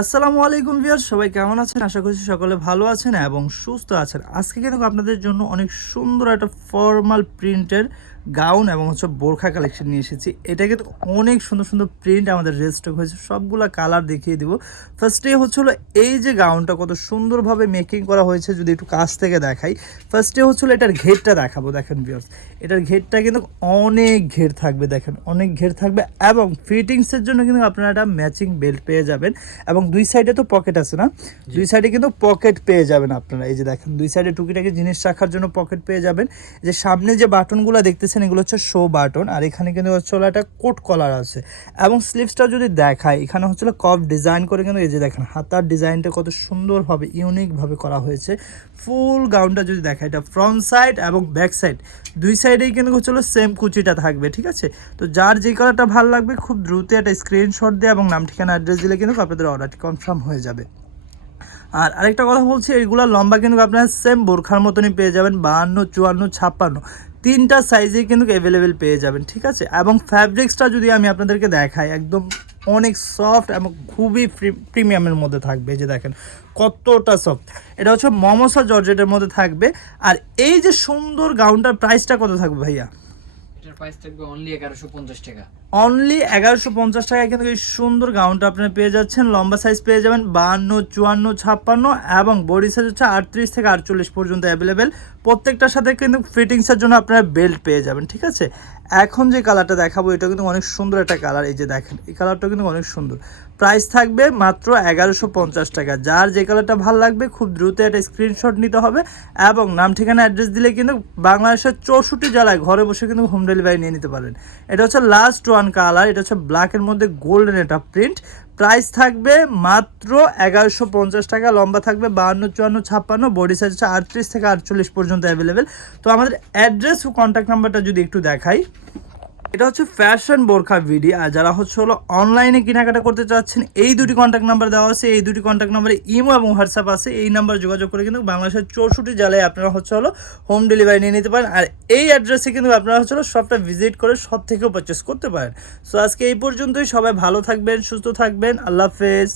আসসালামু আলাইকুম ভিউয়ার্স, সবাই কেমন আছেন? আশা করছি সকলে ভালো আছেন এবং সুস্থ আছেন। আজকে কিন্তু আপনাদের জন্য অনেক সুন্দর একটা ফর্মাল প্রিন্টের গাউন এবং বোরখা কালেকশন নিয়ে এসেছি। এটা কিন্তু অনেক সুন্দর সুন্দর প্রিন্ট আমাদের রেস্টক হয়েছে, সবগুলা কালার দেখিয়ে দিব। ফার্স্টে হলো এই যে গাউনটা কত সুন্দরভাবে মেকিং করা হয়েছে, যদি একটু কাছ থেকে দেখাই। ফার্স্টে হলো এটার ঘেরটা দেখাবো। দেখেন ভিউয়ার্স, এটার ঘেরটা কিন্তু অনেক ঘের থাকবে, দেখেন অনেক ঘের থাকবে এবং ফিটিংসের জন্য কিন্তু আপনারা একটা ম্যাচিং বেল্ট পেয়ে যাবেন এবং দুই সাইডে তো পকেট আছে না, দুই সাইডে কিন্তু পকেট পেয়ে যাবেন আপনারা। এই যে দেখেন দুই সাইডে টুকিটাকি জিনিস রাখার জন্য পকেট পেয়ে যাবেন। যে সামনে যে বাটনগুলো দেখতেছেন এগুলো হচ্ছে শো বাটন, আর এখানে কিন্তু একটা কোট কলার আছে এবং স্লিভসটা যদি দেখায় এখানে কফ ডিজাইন করে কিন্তু এই যে দেখেন হাতার ডিজাইনটা কত সুন্দরভাবে ইউনিকভাবে করা হয়েছে। ফুল গাউনটা যদি দেখায় এটা ফ্রন্ট সাইড এবং ব্যাক সাইড দুই সাইডেই কিন্তু সেম কুচিটা থাকবে, ঠিক আছে? তো যার যে কালারটা ভালো লাগবে খুব দ্রুত একটা স্ক্রিনশট দিয়ে এবং নাম ঠিকানা অ্যাড্রেস দিলে কিন্তু আপনাদের অর্ডারটি কনফার্ম হয়ে যাবে। আর আরেকটা কথা বলছি, এইগুলো লম্বা কিন্তু আপনারা সেম বোরখার মতনই পেয়ে যাবেন, 52, 54, 56 তিনটা সাইজেই কিন্তু অ্যাভেলেবেল পেয়ে যাবেন, ঠিক আছে? এবং ফ্যাব্রিক্সটা যদি আমি আপনাদেরকে দেখাই একদম অনেক সফট এবং খুবই প্রিমিয়ামের মধ্যে থাকবে। যে দেখেন কতটা সফট, এটা মমসা জর্জেটের মধ্যে থাকবে। আর এই যে সুন্দর গাউনটার প্রাইসটা কত থাকবে ভাইয়া? এটার প্রাইস থাকবে অনলি 1150 টাকা। অনলি 1150 টাকায় কিন্তু এই সুন্দর গাউনটা আপনারা পেয়ে যাচ্ছেন। লম্বা সাইজ পেয়ে যাবেন 52, 54, 56 এবং বডি সাইজ 38 থেকে 48 পর্যন্ত অ্যাভেলেবেল। প্রত্যেকটার সাথে কিন্তু ফিটিংসের জন্য আপনারা বেল্ট পেয়ে যাবেন, ঠিক আছে? এখন যে কালারটা দেখাবো এটা কিন্তু অনেক সুন্দর একটা কালার। এই যে দেখেন এই কালারটা কিন্তু অনেক সুন্দর। প্রাইস থাকবে মাত্র 1150 টাকা। যার যে কালারটা ভালো লাগবে খুব দ্রুত একটা স্ক্রিনশট নিতে হবে এবং নাম ঠিকানা অ্যাড্রেস দিলে কিন্তু বাংলাদেশের 64 জেলায় ঘরে বসে কিন্তু হোম ডেলিভারি নিয়ে নিতে পারেন। এটা লাস্ট ওয়ান কালার, এটা ব্ল্যাকের মধ্যে গোল্ডেন একটা প্রিন্ট। প্রাইস থাকবে মাত্র 1150 টাকা। লম্বা থাকবে 52, 54, 56, বডি সাইজ 38 থেকে 48 পর্যন্ত অ্যাভেলেবেল। তো আমাদের অ্যাড্রেস ও কন্ট্যাক্ট নাম্বারটা যদি একটু দেখাই, এটা ফ্যাশন বোরখা ভিডি। আর যারা অনলাইনে কেনাকাটা করতে চাচ্ছেন এই দুটি কন্ট্যাক্ট নাম্বার দেওয়া আছে, এই দুটি কন্ট্যাক্ট নাম্বারে ইমো এবং হোয়াটসঅ্যাপ আছে। এই নাম্বার যোগাযোগ করে কিন্তু বাংলাদেশের 64 জেলায় আপনারা হোম ডেলিভারি নিয়ে নিতে পারেন। আর এই অ্যাড্রেসে কিন্তু আপনারা শপটা ভিজিট করে সব থেকেও পারচেস করতে পারেন। সো আজকে এই পর্যন্তই। সবাই ভালো থাকবেন, সুস্থ থাকবেন, আল্লাহ হাফেজ।